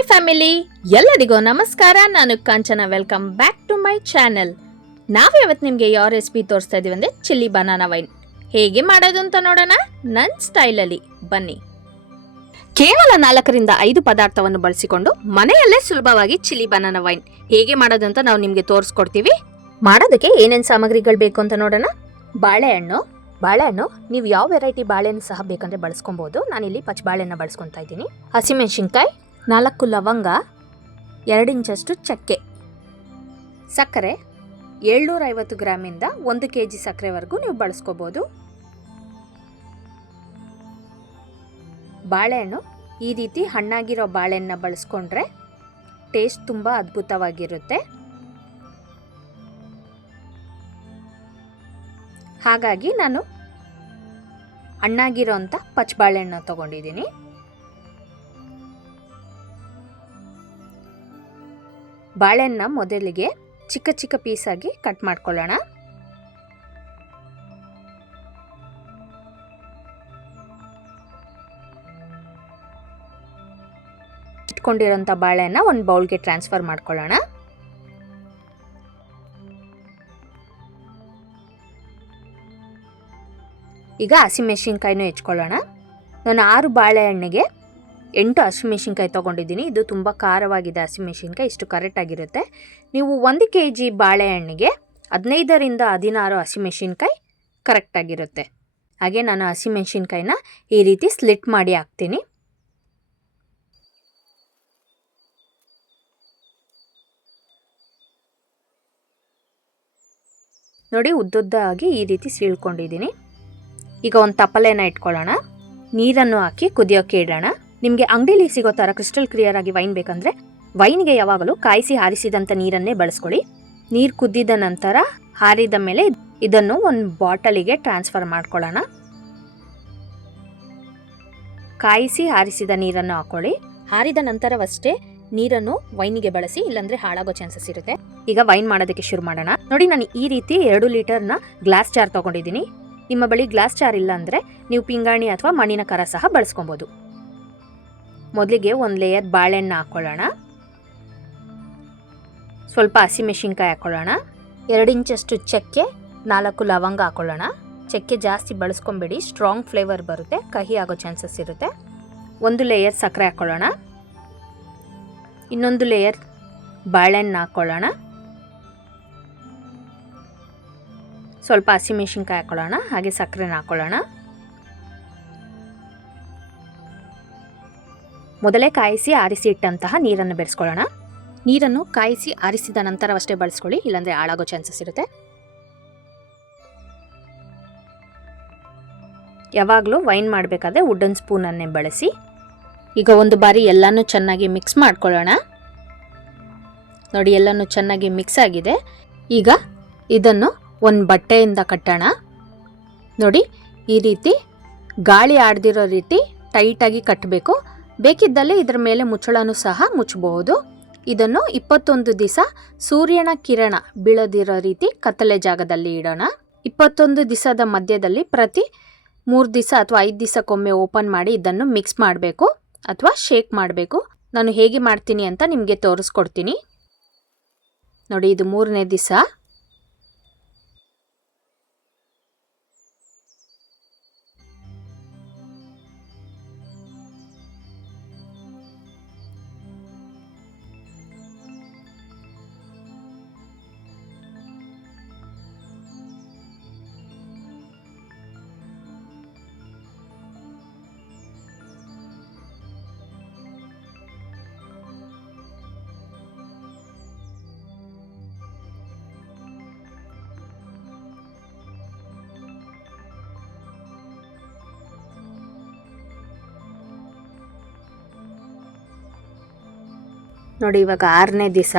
Hi family, ಎಲ್ಲರಿಗೂ ನಮಸ್ಕಾರ. ನಾನು Kanchana. Welcome back to my channel. ನಾವಿವತ್ತು ನಿಮಗೆ ಯಾವ ರೆಸಿಪಿ ತೋರಿಸ್ತಾ ಇದೀವಿ ಅಂದರೆ ಚಿಲ್ಲಿ ಬನಾನಾ ವೈನ್ ಹೇಗೆ ಮಾಡೋದು ಅಂತ ನೋಡೋಣ ನನ್ನ ಸ್ಟೈಲಲ್ಲಿ. ಬನ್ನಿ. ಕೇವಲ 4ರಿಂದ 5 ಪದಾರ್ಥವನ್ನು ಬಳಸಿಕೊಂಡು ಮನೆಯಲ್ಲೇ ಸುಲಭವಾಗಿ ಚಿಲ್ಲಿ ಬನಾನಾ ವೈನ್ ಹೇಗೆ ಮಾಡೋದು ಅಂತ ನಾವು ನಿಮಗೆ ತೋರಿಸ್ಕೊಡ್ತೀವಿ. ಮಾಡೋದಕ್ಕೆ ಏನೇನು ಸಾಮಗ್ರಿಗಳು ಬೇಕು ಅಂತ ನೋಡೋಣ. ಬಾಳೆಹಣ್ಣು ನೀವು ಯಾವ ವೆರೈಟಿ ಬಾಳೆಹಣ್ಣು ಸಹ ಬೇಕಂದ್ರೆ ಬಳಸ್ಕೊಬಹುದು. ನಾನಿಲ್ಲಿ ಪಚ್ಚ ಬಾಳೆಹಣ್ಣು ಬಳಸ್ಕೊತಾ ಇದ್ದೀನಿ. ಹಸಿಮೆಣಸಿನ್ಕಾಯಿ, 4 ಲವಂಗ, 2 ಇಂಚಷ್ಟು ಚಕ್ಕೆ, ಸಕ್ಕರೆ 750 ಗ್ರಾಮಿಂದ 1 kg ಸಕ್ಕರೆವರೆಗೂ ನೀವು ಬಳಸ್ಕೋಬಹುದು. ಬಾಳೆಹಣ್ಣು ಈ ರೀತಿ ಹಣ್ಣಾಗಿರೋ ಬಾಳೆಹಣ್ಣನ್ನ ಬಳಸ್ಕೊಂಡ್ರೆ ಟೇಸ್ಟ್ ತುಂಬ ಅದ್ಭುತವಾಗಿರುತ್ತೆ. ಹಾಗಾಗಿ ನಾನು ಹಣ್ಣಾಗಿರೋ ಅಂಥ ಪಚ್ಚ ಬಾಳೆಹಣ್ಣು ತಗೊಂಡಿದ್ದೀನಿ. ಬಾಳೆಹಣ್ಣ ಮೊದಲಿಗೆ ಚಿಕ್ಕ ಚಿಕ್ಕ ಪೀಸಾಗಿ ಕಟ್ ಮಾಡ್ಕೊಳ್ಳೋಣ. ಇಟ್ಕೊಂಡಿರೋಂಥ ಬಾಳೆಹಣ್ಣ ಒಂದು ಬೌಲ್ಗೆ ಟ್ರಾನ್ಸ್ಫರ್ ಮಾಡ್ಕೊಳ್ಳೋಣ. ಈಗ ಹಸಿಮೆಣಸಿನ್ಕಾಯಿನೂ ಹೆಚ್ಕೊಳ್ಳೋಣ. ನಾನು 6 ಬಾಳೆಹಣ್ಣಿಗೆ 8 ಹಸಿಮೆಣಸಿನ್ಕಾಯಿ ತೊಗೊಂಡಿದ್ದೀನಿ. ಇದು ತುಂಬ ಖಾರವಾಗಿದೆ ಹಸಿಮೆಣಸಿನ್ಕಾಯಿ, ಇಷ್ಟು ಕರೆಕ್ಟಾಗಿರುತ್ತೆ. ನೀವು 1 kg ಬಾಳೆಹಣ್ಣಿಗೆ 15ರಿಂದ 16 ಹಸಿಮೆಣಸಿನ್ಕಾಯಿ ಕರೆಕ್ಟಾಗಿರುತ್ತೆ. ಹಾಗೆ ನಾನು ಹಸಿಮೆಣಸಿನ್ಕಾಯಿನ ಈ ರೀತಿ ಸ್ಲಿಟ್ ಮಾಡಿ ಹಾಕ್ತೀನಿ. ನೋಡಿ, ಉದ್ದುದ್ದಾಗಿ ಈ ರೀತಿ ಸೀಳ್ಕೊಂಡಿದ್ದೀನಿ. ಈಗ ಒಂದು ತಪ್ಪಲೆನ ಇಟ್ಕೊಳ್ಳೋಣ. ನೀರನ್ನು ಹಾಕಿ ಕುದಿಯೋಕ್ಕೆ ಇಡೋಣ. ನಿಮಗೆ ಅಂಗಡಿಲಿ ಸಿಗೋ ಥರ ಕ್ರಿಸ್ಟಲ್ ಕ್ಲಿಯರ್ ಆಗಿ ವೈನ್ ಬೇಕಂದ್ರೆ ವೈನ್ಗೆ ಯಾವಾಗಲೂ ಕಾಯಿಸಿ ಆರಿಸಿದಂಥ ನೀರನ್ನೇ ಬಳಸ್ಕೊಳ್ಳಿ. ನೀರು ಕುದ್ದಿದ ನಂತರ ಹಾರಿದ ಮೇಲೆ ಇದನ್ನು ಒಂದು ಬಾಟಲಿಗೆ ಟ್ರಾನ್ಸ್ಫರ್ ಮಾಡ್ಕೊಳ್ಳೋಣ. ಕಾಯಿಸಿ ಆರಿಸಿದ ನೀರನ್ನು ಹಾಕೊಳ್ಳಿ. ಹಾರಿದ ನಂತರವಷ್ಟೇ ನೀರನ್ನು ವೈನಿಗೆ ಬಳಸಿ, ಇಲ್ಲಾಂದ್ರೆ ಹಾಳಾಗೋ ಚಾನ್ಸಸ್ ಇರುತ್ತೆ. ಈಗ ವೈನ್ ಮಾಡೋದಕ್ಕೆ ಶುರು ಮಾಡೋಣ. ನೋಡಿ, ನಾನು ಈ ರೀತಿ 2 ಲೀಟರ್ನ ಗ್ಲಾಸ್ ಜಾರ್ ತೊಗೊಂಡಿದ್ದೀನಿ. ನಿಮ್ಮ ಬಳಿ ಗ್ಲಾಸ್ ಜಾರ್ ಇಲ್ಲ ಅಂದರೆ ನೀವು ಪಿಂಗಾಣಿ ಅಥವಾ ಮಣ್ಣಿನ ಕರ ಸಹ ಬಳಸ್ಕೊಬೋದು. ಮೊದಲಿಗೆ 1 ಲೇಯರ್ ಬಾಳೆಹಣ್ಣು ಹಾಕ್ಕೊಳ್ಳೋಣ. ಸ್ವಲ್ಪ ಹಸಿಮೆಣಸಿನ್ಕಾಯಿ ಹಾಕ್ಕೊಳ್ಳೋಣ. 2 ಇಂಚಷ್ಟು ಚಕ್ಕೆ, 4 ಲವಂಗ ಹಾಕ್ಕೊಳ್ಳೋಣ. ಚಕ್ಕೆ ಜಾಸ್ತಿ ಬಳಸ್ಕೊಂಬೇಡಿ, ಸ್ಟ್ರಾಂಗ್ ಫ್ಲೇವರ್ ಬರುತ್ತೆ, ಕಹಿ ಆಗೋ ಚಾನ್ಸಸ್ ಇರುತ್ತೆ. 1 ಲೇಯರ್ ಸಕ್ಕರೆ ಹಾಕ್ಕೊಳ್ಳೋಣ. ಇನ್ನೊಂದು ಲೇಯರ್ ಬಾಳೆಹಣ್ಣು ಹಾಕ್ಕೊಳ್ಳೋಣ. ಸ್ವಲ್ಪ ಹಸಿಮೆಣಸಿನ್ಕಾಯಿ ಹಾಕ್ಕೊಳ್ಳೋಣ. ಹಾಗೆ ಸಕ್ಕರೆನ ಹಾಕ್ಕೊಳ್ಳೋಣ. ಮೊದಲೇ ಕಾಯಿಸಿ ಆರಿಸಿ ಇಟ್ಟಂತಹ ನೀರನ್ನು ಬೆರೆಸ್ಕೊಳ್ಳೋಣ. ನೀರನ್ನು ಕಾಯಿಸಿ ಆರಿಸಿದ ನಂತರವಷ್ಟೇ ಬಳಸ್ಕೊಳ್ಳಿ, ಇಲ್ಲಾಂದರೆ ಹಾಳಾಗೋ ಚಾನ್ಸಸ್ ಇರುತ್ತೆ. ಯಾವಾಗಲೂ ವೈನ್ ಮಾಡಬೇಕಾದ್ರೆ ವುಡನ್ ಸ್ಪೂನನ್ನೇ ಬಳಸಿ. ಈಗ ಒಂದು ಬಾರಿ ಎಲ್ಲನೂ ಚೆನ್ನಾಗಿ ಮಿಕ್ಸ್ ಮಾಡ್ಕೊಳ್ಳೋಣ. ನೋಡಿ, ಎಲ್ಲನೂ ಚೆನ್ನಾಗಿ ಮಿಕ್ಸ್ ಆಗಿದೆ. ಈಗ ಇದನ್ನು ಒಂದು ಬಟ್ಟೆಯಿಂದ ಕಟ್ಟೋಣ. ನೋಡಿ, ಈ ರೀತಿ ಗಾಳಿ ಆಡದಿರೋ ರೀತಿ ಟೈಟಾಗಿ ಕಟ್ಟಬೇಕು. ಬೇಕಿದ್ದಲ್ಲಿ ಇದರ ಮೇಲೆ ಮುಚ್ಚಳನೂ ಸಹ ಮುಚ್ಚಬಹುದು. ಇದನ್ನು 21 ದಿವಸ ಸೂರ್ಯನ ಕಿರಣ ಬೀಳದಿರೋ ರೀತಿ ಕತ್ತಲೆ ಜಾಗದಲ್ಲಿ ಇಡೋಣ. 21 ದಿವಸದ ಮಧ್ಯದಲ್ಲಿ ಪ್ರತಿ 3 ದಿವಸ ಅಥವಾ 5 ದಿವಸಕ್ಕೊಮ್ಮೆ ಓಪನ್ ಮಾಡಿ ಇದನ್ನು ಮಿಕ್ಸ್ ಮಾಡಬೇಕು ಅಥವಾ ಶೇಕ್ ಮಾಡಬೇಕು. ನಾನು ಹೇಗೆ ಮಾಡ್ತೀನಿ ಅಂತ ನಿಮಗೆ ತೋರಿಸ್ಕೊಡ್ತೀನಿ. ನೋಡಿ, ಇದು 3ನೇ ದಿವಸ. ನೋಡಿ, ಇವಾಗ 6ನೇ ದಿವಸ.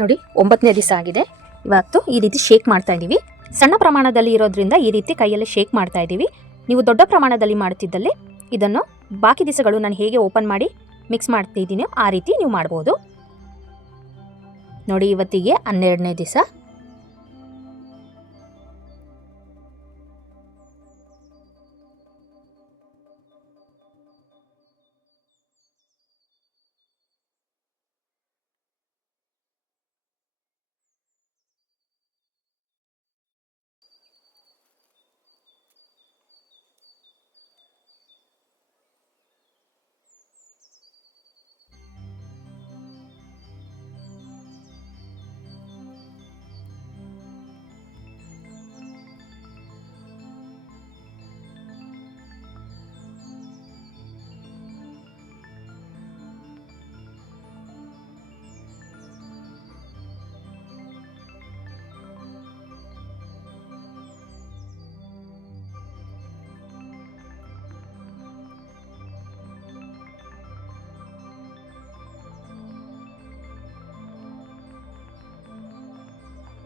ನೋಡಿ 9ನೇ ದಿವಸ ಆಗಿದೆ. ಇವತ್ತು ಈ ರೀತಿ ಶೇಕ್ ಮಾಡ್ತಾ ಇದ್ದೀವಿ. ಸಣ್ಣ ಪ್ರಮಾಣದಲ್ಲಿ ಇರೋದ್ರಿಂದ ಈ ರೀತಿ ಕೈಯಲ್ಲಿ ಶೇಕ್ ಮಾಡ್ತಾ ಇದ್ದೀವಿ. ನೀವು ದೊಡ್ಡ ಪ್ರಮಾಣದಲ್ಲಿ ಮಾಡ್ತಿದ್ದಲ್ಲಿ ಇದನ್ನು ಬಾಕಿ ದಿವಸಗಳು ನಾನು ಹೇಗೆ ಓಪನ್ ಮಾಡಿ ಮಿಕ್ಸ್ ಮಾಡ್ತಿದ್ದೀನೋ ಆ ರೀತಿ ನೀವು ಮಾಡ್ಬೋದು. ನೋಡಿ ಇವತ್ತಿಗೆ 12ನೇ ದಿವಸ.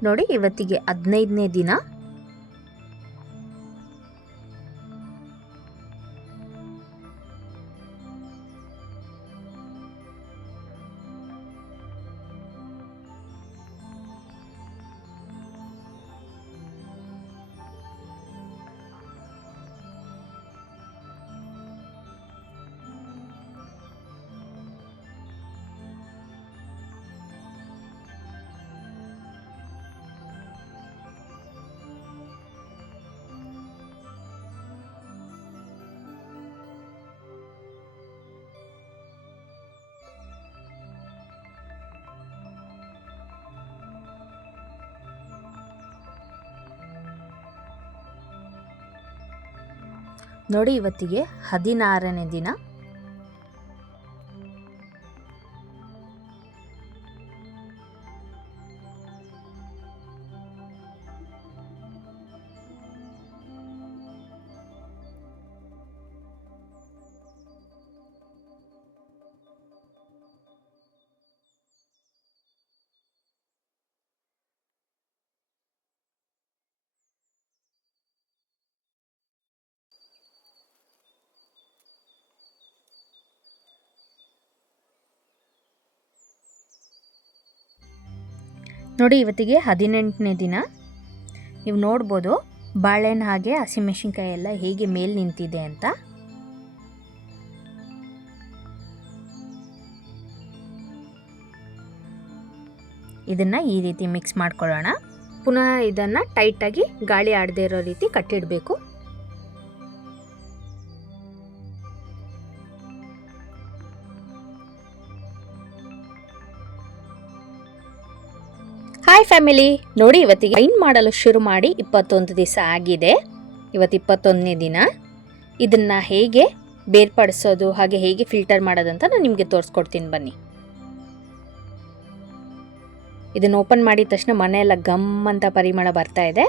ನೋಡಿ ಇವತ್ತಿಗೆ 15ನೇ ದಿನ. ನೋಡಿ ಇವತ್ತಿಗೆ 16ನೇ ದಿನ. ನೋಡಿ ಇವತ್ತಿಗೆ 18ನೇ ದಿನ. ನೀವು ನೋಡ್ಬೋದು ಬಾಳೆಹಣ್ಣು ಹಾಗೆ ಹಸಿಮೆಣಸಿನ್ಕಾಯಿ ಎಲ್ಲ ಹೇಗೆ ಮೇಲೆ ನಿಂತಿದೆ ಅಂತ. ಇದನ್ನು ಈ ರೀತಿ ಮಿಕ್ಸ್ ಮಾಡ್ಕೊಳ್ಳೋಣ. ಪುನಃ ಇದನ್ನು ಟೈಟಾಗಿ ಗಾಳಿ ಆಡದೇ ಇರೋ ರೀತಿ ಕಟ್ಟಿಡಬೇಕು. ಹಾಯ್ ಫ್ಯಾಮಿಲಿ, ನೋಡಿ ಇವತ್ತಿಗೆ ವೈನ್ ಮಾಡಲು ಶುರು ಮಾಡಿ 21 ದಿವಸ ಆಗಿದೆ. ಇವತ್ತು 21ನೇ ದಿನ. ಇದನ್ನು ಹೇಗೆ ಬೇರ್ಪಡಿಸೋದು ಹಾಗೆ ಹೇಗೆ ಫಿಲ್ಟರ್ ಮಾಡೋದಂತ ನಾನು ನಿಮಗೆ ತೋರಿಸ್ಕೊಡ್ತೀನಿ ಬನ್ನಿ. ಇದನ್ನು ಓಪನ್ ಮಾಡಿದ ತಕ್ಷಣ ಮನೆಯೆಲ್ಲ ಗಮ್ ಅಂತ ಪರಿಮಳ ಬರ್ತಾ ಇದೆ.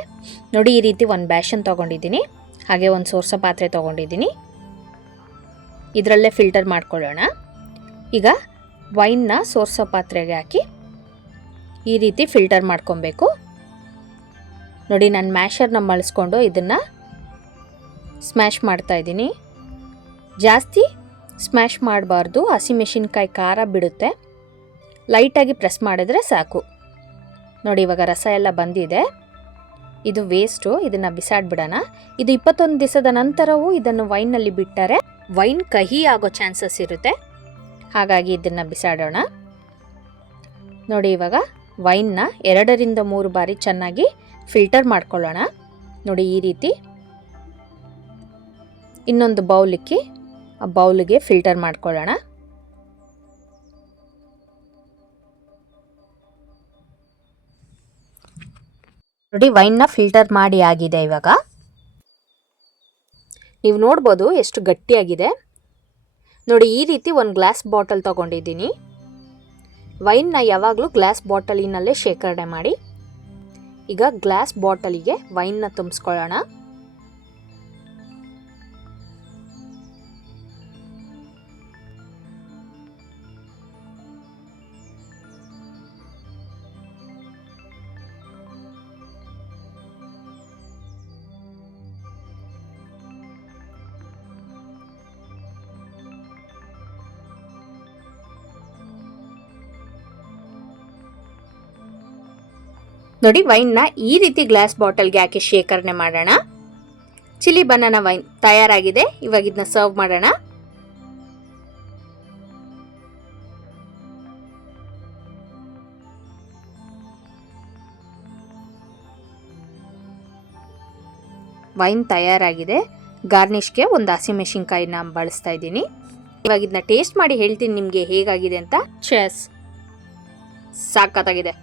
ನೋಡಿ ಈ ರೀತಿ ಒಂದು ಬ್ಯಾಷನ್ ತೊಗೊಂಡಿದ್ದೀನಿ, ಹಾಗೆ ಒಂದು ಸೋರ್ಸೋ ಪಾತ್ರೆ ತೊಗೊಂಡಿದ್ದೀನಿ. ಇದರಲ್ಲೇ ಫಿಲ್ಟರ್ ಮಾಡ್ಕೊಳ್ಳೋಣ. ಈಗ ವೈನ್ನ ಸೋರ್ಸೋ ಪಾತ್ರೆಗೆ ಹಾಕಿ ಈ ರೀತಿ ಫಿಲ್ಟರ್ ಮಾಡ್ಕೊಬೇಕು. ನೋಡಿ ನಾನು ಮ್ಯಾಷರ್ನ ಮಳಿಸ್ಕೊಂಡು ಇದನ್ನು ಸ್ಮ್ಯಾಶ್ ಮಾಡ್ತಾ ಇದ್ದೀನಿ. ಜಾಸ್ತಿ ಸ್ಮ್ಯಾಶ್ ಮಾಡಬಾರ್ದು, ಹಸಿಮೆಣಸಿನ್ಕಾಯಿ ಖಾರ ಬಿಡುತ್ತೆ. ಲೈಟಾಗಿ ಪ್ರೆಸ್ ಮಾಡಿದ್ರೆ ಸಾಕು. ನೋಡಿ ಇವಾಗ ರಸ ಎಲ್ಲ ಬಂದಿದೆ. ಇದು ವೇಸ್ಟು, ಇದನ್ನು ಬಿಸಾಡ್ಬಿಡೋಣ. ಇದು 21 ದಿವಸದ ನಂತರವೂ ಇದನ್ನು ವೈನ್ನಲ್ಲಿ ಬಿಟ್ಟರೆ ವೈನ್ ಕಹಿ ಆಗೋ ಚಾನ್ಸಸ್ ಇರುತ್ತೆ, ಹಾಗಾಗಿ ಇದನ್ನು ಬಿಸಾಡೋಣ. ನೋಡಿ ಇವಾಗ ವೈನ್ನ 2 ರಿಂದ 3 ಬಾರಿ ಚೆನ್ನಾಗಿ ಫಿಲ್ಟರ್ ಮಾಡ್ಕೊಳ್ಳೋಣ. ನೋಡಿ ಈ ರೀತಿ ಇನ್ನೊಂದು ಬೌಲಿಕ್ಕಿ ಆ ಬೌಲಿಗೆ ಫಿಲ್ಟರ್ ಮಾಡ್ಕೊಳ್ಳೋಣ. ನೋಡಿ ವೈನ್ನ ಫಿಲ್ಟರ್ ಮಾಡಿ ಆಗಿದೆ. ಇವಾಗ ನೀವು ನೋಡ್ಬೋದು ಎಷ್ಟು ಗಟ್ಟಿಯಾಗಿದೆ. ನೋಡಿ ಈ ರೀತಿ ಒಂದು ಗ್ಲಾಸ್ ಬಾಟಲ್ ತೊಗೊಂಡಿದ್ದೀನಿ. ವೈನ್ನ ಯಾವಾಗಲೂ ಗ್ಲಾಸ್ ಬಾಟಲಿನಲ್ಲೇ ಶೇಖರಣೆ ಮಾಡಿ. ಈಗ ಗ್ಲಾಸ್ ಬಾಟಲಿಗೆ ವೈನ್ನ ತುಂಬಿಸ್ಕೊಳ್ಳೋಣ. ನೋಡಿ ವೈನ್ನ ಈ ರೀತಿ ಗ್ಲಾಸ್ ಬಾಟಲ್ಗೆ ಹಾಕಿ ಶೇಖರಣೆ ಮಾಡೋಣ. ಚಿಲ್ಲಿ ಬನಾನಾ ವೈನ್ ತಯಾರಾಗಿದೆ. ಇವಾಗ ಇದನ್ನ ಸರ್ವ್ ಮಾಡೋಣ. ವೈನ್ ತಯಾರಾಗಿದೆ. ಗಾರ್ನಿಷ್ಗೆ ಒಂದು ಹಸಿಮೆಣಸಿನಕಾಯಿನ ಬಳಸ್ತಾ ಇದ್ದೀನಿ. ಇವಾಗ ಇದನ್ನ ಟೇಸ್ಟ್ ಮಾಡಿ ಹೇಳ್ತೀನಿ ನಿಮಗೆ ಹೇಗಾಗಿದೆ ಅಂತ. ಚೆಸ್, ಸಾಕತ್ತಾಗಿದೆ.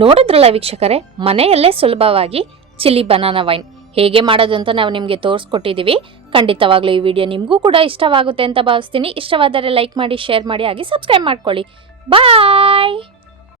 ನೋಡಿದ್ರಲ್ಲ ವೀಕ್ಷಕರೇ, ಮನೆಯಲ್ಲೇ ಸುಲಭವಾಗಿ ಚಿಲ್ಲಿ ಬನಾನಾ ವೈನ್ ಹೇಗೆ ಮಾಡೋದು ಅಂತ ನಾವು ನಿಮಗೆ ತೋರಿಸ್ಕೊಟ್ಟಿದ್ದೀವಿ. ಖಂಡಿತವಾಗ್ಲೂ ಈ ವಿಡಿಯೋ ನಿಮಗೂ ಕೂಡ ಇಷ್ಟವಾಗುತ್ತೆ ಅಂತ ಭಾವಿಸ್ತೀನಿ. ಇಷ್ಟವಾದರೆ ಲೈಕ್ ಮಾಡಿ, ಶೇರ್ ಮಾಡಿ, ಹಾಗೆ ಸಬ್ಸ್ಕ್ರೈಬ್ ಮಾಡ್ಕೊಳ್ಳಿ. ಬಾಯ್.